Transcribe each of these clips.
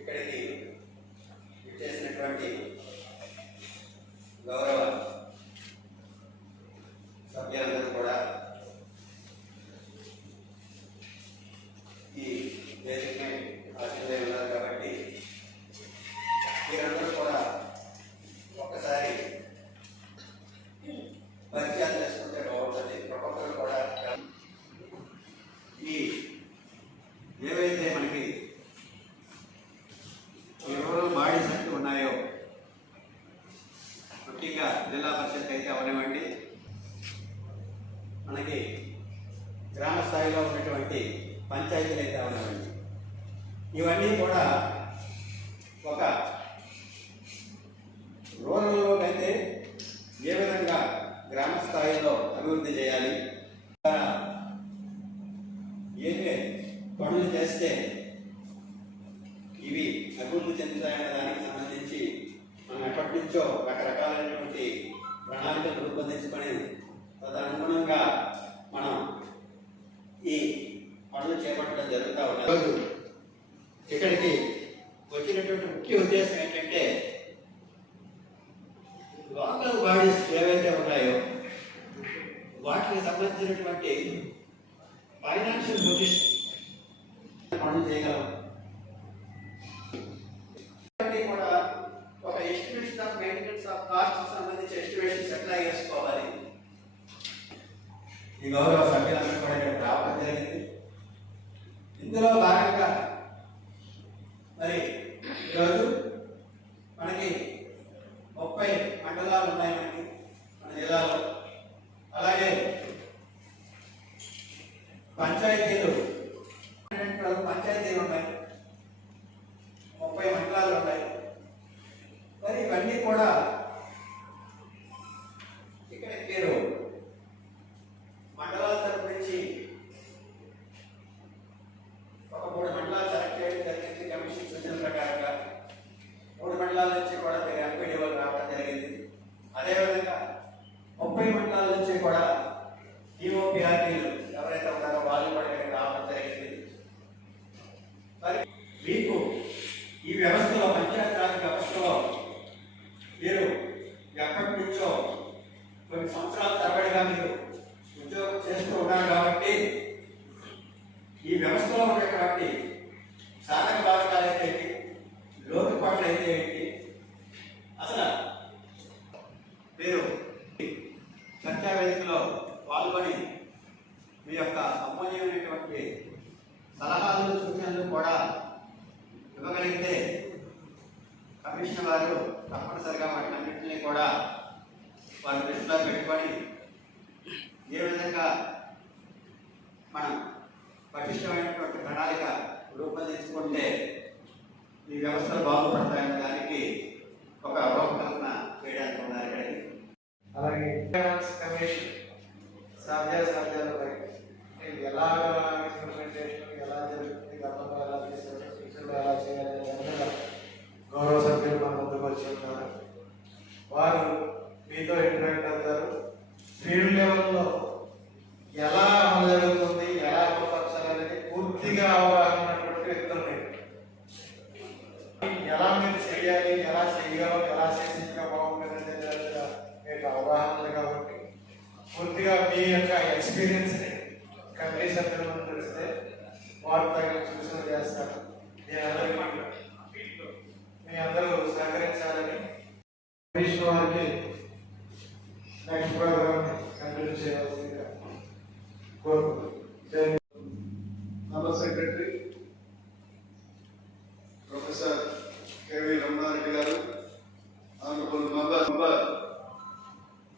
ఇక్కడికి చేసినటువంటి గౌరవ సభ్యులందరూ కూడా ఈ వేదికని ఆశీర్వదించారు ఉన్నారు కాబట్టి మీరందరూ కూడా ఒక్కసారి పరిచయాలు చేసుకుంటే బాగుంటుంది. ఒక్కొక్కరు కూడా ఈ ఏవైతే మనకి ఈ రూరల్ బాడీస్ అంటూ ఉన్నాయో, ముఖ్యంగా జిల్లా పరిషత్ అయితే అవనివ్వండి, మనకి గ్రామ స్థాయిలో ఉన్నటువంటి పంచాయతీలు అయితే అవనివ్వండి, ఇవన్నీ కూడా ఒక రూరల్లో అయితే ఏ విధంగా గ్రామ స్థాయిలో అభివృద్ధి చేయాలి, ఏమే పనులు చేస్తే ఇవి అభివృద్ధి చెందుతాయనే దానికి సంబంధించి మనం ఎప్పటి నుంచో రకరకాలైనటువంటి ప్రణాళికలు రూపొందించుకొని తదనుగుణంగా మనం ఈ పనులు చేపట్టడం జరుగుతూ ఉన్నది. ఇక్కడికి వచ్చినటువంటి ముఖ్య ఉద్దేశం ఏంటంటే, లోకల్ బాడీస్ ఏవైతే ఉన్నాయో వాటికి సంబంధించినటువంటి ఫైనాన్షియల్ పొజిషన్ పనులు చేయగలం. కూడా ఒక estimation of maintenance of cost సంబంధించి ఎస్టిమేషన్స్ ఎట్లా వేసుకోవాలి, ఈ గౌరవ సభ్యులందరూ కూడా ఇక్కడ రావడం జరిగింది. ఇందులో భాగంగా మరి ఈరోజు మనకి 30 మండలాలు ఉన్నాయి మన జిల్లాలో. అలాగే పంచాయతీలు ఉన్నాయి, 30 మండలాలు ఉన్నాయి. మరి ఇవన్నీ కూడా ఇక్కడ మీరు మండలాల తరపు నుంచి ఒక 3 మండలాలు సెలెక్ట్ చేయడం జరిగింది. కమిషన్ సూచన ప్రకారంగా 3 మండలాల నుంచి కూడా మీరు ఎంపీడీఓలు రావడం జరిగింది. అదేవిధంగా 30 మండలాల నుంచి కూడా ఈఓపీఆర్టీలు ఎవరైతే ఉన్నారో వాళ్ళు కూడా ఇక్కడ రావడం జరిగింది. మరి మీకు ఈ వ్యవస్థలో, పంచాయతీరాజ్ వ్యవస్థలో మీరు ఎప్పటి నుంచో కొన్ని సంవత్సరాల తరబడిగా మీరు ఉద్యోగం చేస్తూ ఉన్నారు కాబట్టి ఈ వ్యవస్థలో ఉన్నటువంటి సాధక బాధకాలు అయితే ఏంటి, లోటుపాట్లు అయితే ఏంటి, అసలు మీరు చర్చా వేదికలో పాల్గొని మీ యొక్క అమూల్యమైనటువంటి సలహాలు సూచనలు కూడా ఇవ్వగలిగితే కమిషనర్ వారు తప్పనిసరిగా వాటినన్నింటినీ కూడా వారి దృష్టిలో పెట్టుకొని ఏ విధంగా మనం పటిష్టమైనటువంటి ప్రణాళిక రూపొందించుకుంటే ఈ వ్యవస్థలు బాగుపడతాయనే దానికి ఒక రూపకల్పన చేయడానికి ఉన్నారు ఇక్కడికి. అలాగే కమిషన్ సాధ్యాసాధ్యాలపై ఎలాగ ఇంప్లిమెంటేషన్ ఎలా జరుగుతుంది, గతంలో ఎలా చేశారు, ఫ్యూచర్లో ఎలా చేయాలి గౌరవ సభ్యులు మన ముందుకు వచ్చి ఉన్నారు. వారు మీతో ఇంటరాక్ట్ అవుతారు. ఫీల్డ్ లెవెల్లో ఎలా అమలు జరుగుతుంది, ఎలా అమలుపరచాలనేది పూర్తిగా అవగాహన ఉన్నటువంటి వ్యక్తులు ఎలా మీరు చేయాలి, ఎలా చేయగలం, ఎలా చేసి ఇంకా బాగుంటుంది మీకు అవగాహన ఉంది కాబట్టి పూర్తిగా మీ యొక్క ఎక్స్పీరియన్స్ని కమిటీ సభ్యుల ముందు తెలిస్తే వారు తగిన సూచన చేస్తారు. మీ అందరూ సహకరించాలని కమిషన్ వారికి నెక్స్ట్ ప్రోగ్రామ్ కంటిన్యూ చేయవలసిందిగా కోరుకుంటున్నాను. నమస్తే సెక్రటరీ ప్రొఫెసర్ కేవీ రమణారెడ్డి గారు, ఆనరబుల్ మెంబర్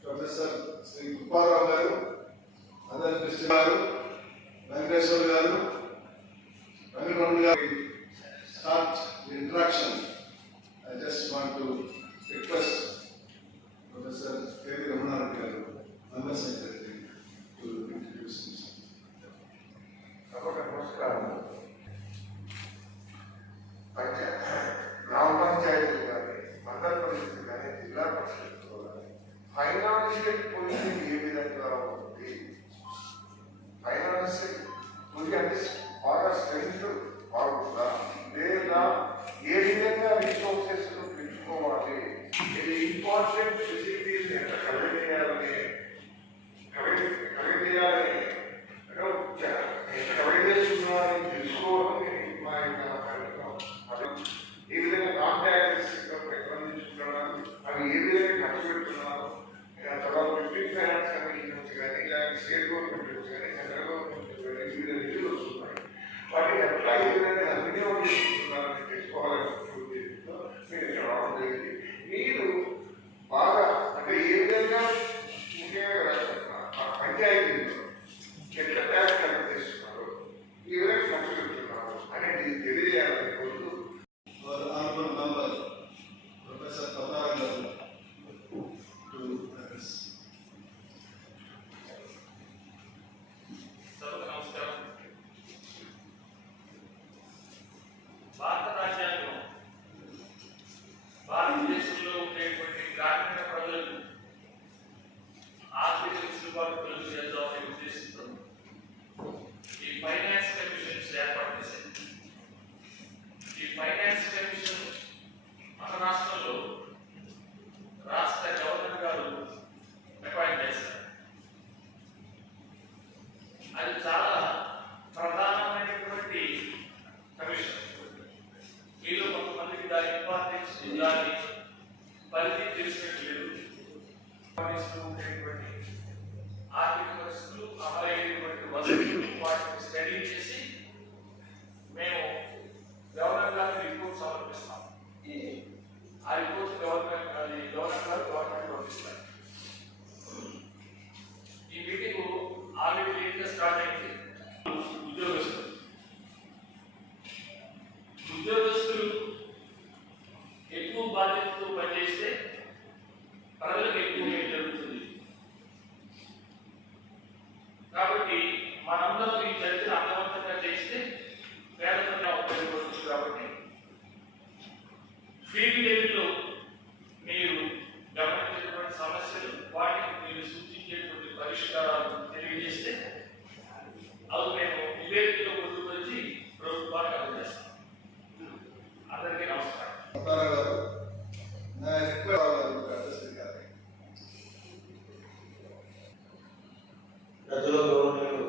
ప్రొఫెసర్ శ్రీ కుప్పారావు గారు, అదర్ కృష్ణ గారు, వెంకటేశ్వర గారు, వెంకటరమణ గారు, start interaction. I just want to request Professor K.V. Ramanan garu, Member Secretary, to introduce himself. నమస్కారం. గ్రామ పంచాయతీలు కానీ, మండల పరిషత్ కానీ, జిల్లా పరిషత్ కానీ ఫైనాన్షియల్ పొజిషన్ ఏ విధంగా ఉంది, ఫైనాన్షియల్ అంటే బాగా బాగుందా లేదా ఏ విధంగా రిసోర్సెస్ పెంచుకోవాలి, ఇది ఇంపార్టెంట్ ఫెసిలిటీస్ ఎంత కలెక్ట్ చేయాలని కలెక్ట్ చేస్తున్నారని తెలుసుకోవడం మా యొక్క ప్రయత్నం. ఏ విధంగా కాంటాక్ట్స్ ఎక్కడ తీసుకుంటున్నారు, అవి ఏ విధంగా ఖర్చు పెడుతున్నారు, తర్వాత డిస్ట్రిక్ట్ ఫైనాన్స్ కమిటీ నుంచి కానీ లేకపోతే స్టేట్ గవర్నమెంట్ నుంచి కానీ సెంట్రల్ గవర్నమెంట్ నుంచి కానీ వివిధ నిధులు వస్తున్నాయి. వాటిని ఎట్లా ఏ విధంగా వినియోగిస్తున్నారని తెలుసుకోవాలని ఉద్దేశంతో మీరు ఇక్కడ రావడం జరిగింది. మీరు బాగా అంటే ఏ విధంగా ముఖ్యంగా పంచాయతీలో ఎట్లా ట్యాక్స్ కలెక్ట్ చేస్తున్నారు, ఏ విధంగా ఖర్చు పెడుతున్నారు అనేది తెలియజేయాలని కోరుతూ Honorable Member Professor Pavara Garu to address. నమస్కారం. భారత రాజ్యాంగం భారతదేశంలో ఉండేటువంటి గ్రామీణ ప్రజలకు ఆర్థిక వెసులుబాటు కలుగు చేద్దామనే ఉద్దేశంతో ఈ ఫైనాన్స్ కమిషన్స్ ఏర్పాటు చేశారు. ఈ ఫైనాన్స్ కమిషన్ మన రాష్ట్రంలో రాష్ట్ర గవర్నర్ గారు అపాయింట్ చేశారు. అది చాలా ప్రధానమైనటువంటి కమిషన్. మీలో కొంతమందికి దాని ఇంపార్టెన్స్, దాని పరిధి తెలిసినట్లేదు. ఉండేటువంటి ఆర్థిక పరిస్థితులు, అమలైనటువంటి వసతులు, వాటిని స్టడీ చేసి మేము గవర్నర్ గారికి రిపోర్ట్ సమర్పిస్తాం. ఆ రిపోర్ట్ గవర్నర్ గారు గవర్నమెంట్ పంపిస్తారు. ఈ మీటింగ్ ఆల్రెడీ లేట్గా స్టార్ట్ అయింది. ఉద్యోగస్తులు ఎక్కువ బాధ్యతతో పనిచేస్తే ప్రజలకు ఎక్కువ మేలు జరుగుతుంది. కాబట్టి మనందరం ఈ చర్చను అర్థవంతంగా చేస్తే పేదలకు ఉపయోగపడుతుంది. కాబట్టి ఫీల్డ్ లెవెల్లో మీరు గమనించేటువంటి సమస్యలు, వాటికి మీరు సూచించేటువంటి పరిష్కారాలు తెలియజేస్తే అవి మేము నివేదికలో పొందుపరిచి ప్రభుత్వానికి అందజేస్తాం. అందరికీ నమస్కారం. Pavara Garu, na request to address the gathering. ప్రజల గౌరవనీయులు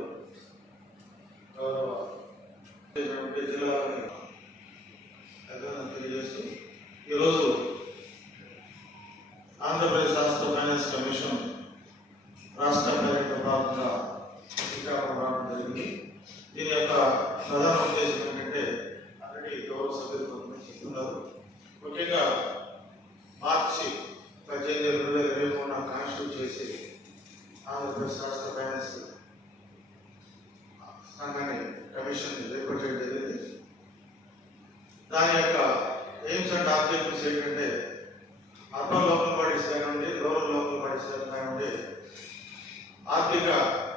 జిల్లాని తెలియజేస్తూ ఈరోజు ఆంధ్రప్రదేశ్ రాష్ట్ర ఫైనాన్స్ కమిషన్ రాష్ట్ర పర్యటన భాగంగా శ్రీకాకుళం రావడం జరిగింది. దీని యొక్క ప్రధాన ఉద్దేశం ఏంటంటే ఆల్రెడీ గౌరవ సభ్యులు చెప్తున్నారు. ముఖ్యంగా మార్చి 18, 2023 కాన్స్టిట్యూట్ చేసి ఆంధ్రప్రదేశ్ రాష్ట్ర ఫైనాన్స్ సంఘాన్ని కమిషన్ ఏర్పాటు చేయడం జరిగింది. దాని యొక్క ఎయిమ్స్ అండ్ ఆబ్జెక్టివ్స్ ఏంటంటే అర్బన్ లోకల్ బాడీస్ కానివ్వండి, రూరల్ లోకల్ బాడీస్ కానివ్వండి, ఆర్థిక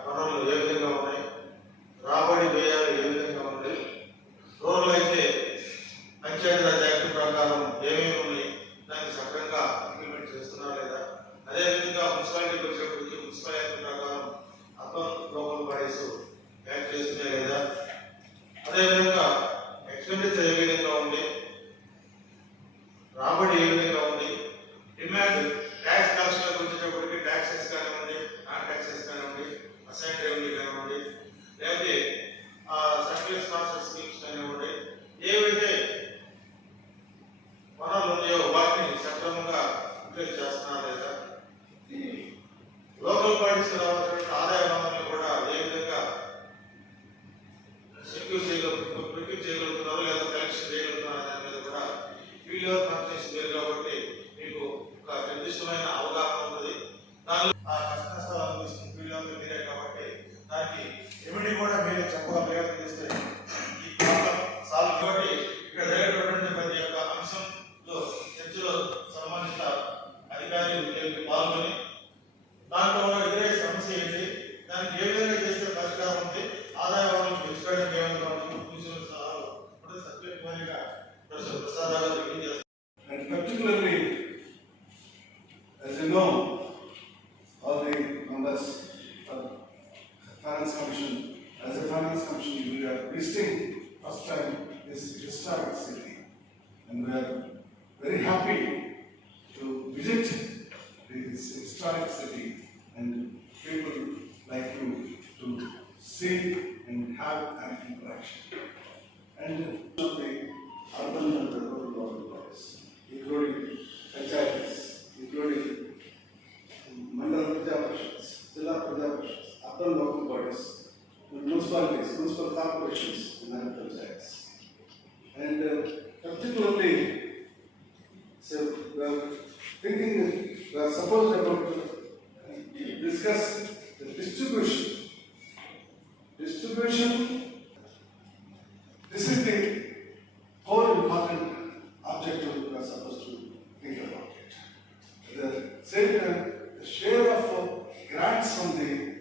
వనరులు ఏ విధంగా ఉన్నాయి, రాబడి వ్యయాలు ఏ విధంగా ఉన్నాయి, రూరల్ అయితే పంచాయతీరాజ్ యాక్ట్ ప్రకారం ఏమేమి ఉన్నాయి, దాన్ని సక్రమంగా ఇంప్లిమెంట్ చేస్తున్నారు లేదా, అదేవిధంగా మున్సిపాలిటీకి వచ్చేప్పటికి మున్సిపల్ యాక్ట్ ప్రకారం అర్బన్ లోకల్ బాడీస్ యాక్ట్ చేస్తున్నాయి లేదా, అదేవిధంగా ఎక్స్పెండిచర్ ఏ విధంగా ఉంది, రాబడి ఏ విధంగా ఉంది, డిమాండ్ ట్యాక్స్ కలెక్షన్ వచ్చేటప్పటికి ట్యాక్సెస్ కానివ్వండి, నాన్ ట్యాక్సెస్ కానివ్వండి, అసైన్ రెవెన్యూ కానివ్వండి, లేకపోతే సర్వీస్ స్పాన్సర్ స్కీమ్స్ కానివ్వండి, ఏవైతే వనరులు ఉన్నాయో వాటిని సక్రమంగా ఇంప్లిమెంట్ చేస్తున్నారు లేదా, లోకల్ బాడీస్ రావాల్సిన ఆదాయ వనరులు కూడా ఏ విధంగా ప్రొక్యూర్ చేయగలుగుతున్నారు లేదా కలెక్షన్ చేయగలుగుతున్నారు దాని మీద కూడా వీడియో ఫంక్షన్స్ లేదు. కాబట్టి మీకు ఒక నిర్దిష్టమైన అవగాహన ఉంటుంది. దానిలో ఆ కష్ట నష్టాలు అనుభవిస్తున్న వీడియో మీరే కాబట్టి దానికి ఎమిడి కూడా మీరే చెప్పగల ప్రయత్నం చేస్తే ఈ ప్రాబ్లం సాల్వ్. కాబట్టి ఇక్కడ జరిగేటటువంటి ప్రతి ఒక్క అంశంలో చర్చలో సంబంధిత అధికారులు పాల్గొని దాంట్లో ఉన్న ఎదురే సమస్య ఏంటి, దానికి ఏ విధంగా చేస్తే పరిష్కారం ఉంది, ఆదాయ వనరులు పెంచుకోవడానికి ఏమైనా సలహాలు కూడా సబ్జెక్ట్ వారీగా ప్రొఫెసర్ ప్రసాద్ గారు తెలియజేస్తారు. And particularly, as you know, all the members of Finance Commission, as a Finance Commission, we are visiting first time this historic city, and we are very happy to visit this historic city and people like you to see and have an interaction. And of the urban and the rural local bodies, including panchayats, including mandal Praja Parishds, Jilla Praja Parishds, urban local bodies, municipalities, municipal corporations, and panchayats. And particularly, so we are thinking, we are supposed about discuss the distribution. Distribution, this is the core important objective we are supposed to think about it. At the same time, the share of grants from the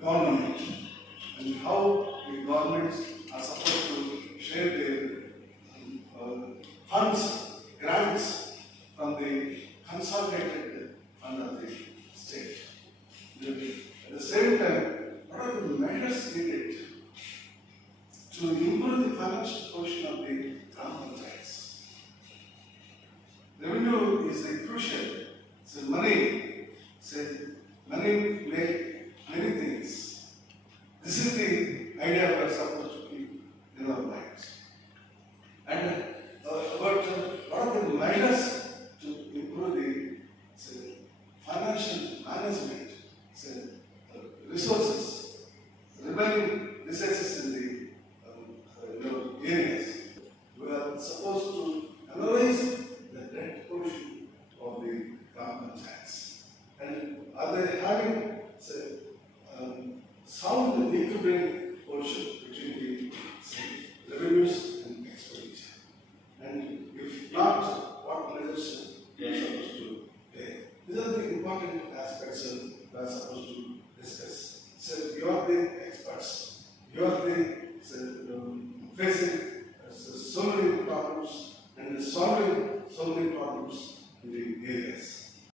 government and how the governments are supposed to share their funds, grants from the consolidated fund of the state. At the same time, what are the measures needed to improve the financial portion of the Gram Panchayats? Revenue is crucial. So money make many things. This is the idea we are supposed to keep in our minds. And about what are the measures to improve the financial management, resources, remaining resources in the areas. We are supposed to analyze the debt portion of the Gram Panchayats. And are they having sound equilibrium portion between the revenues and expenditure? And if not, what measures we are supposed to take? These are the important aspects we are supposed to discuss. So you are the experts. You are the facing so many problems and solving so many problems in the areas.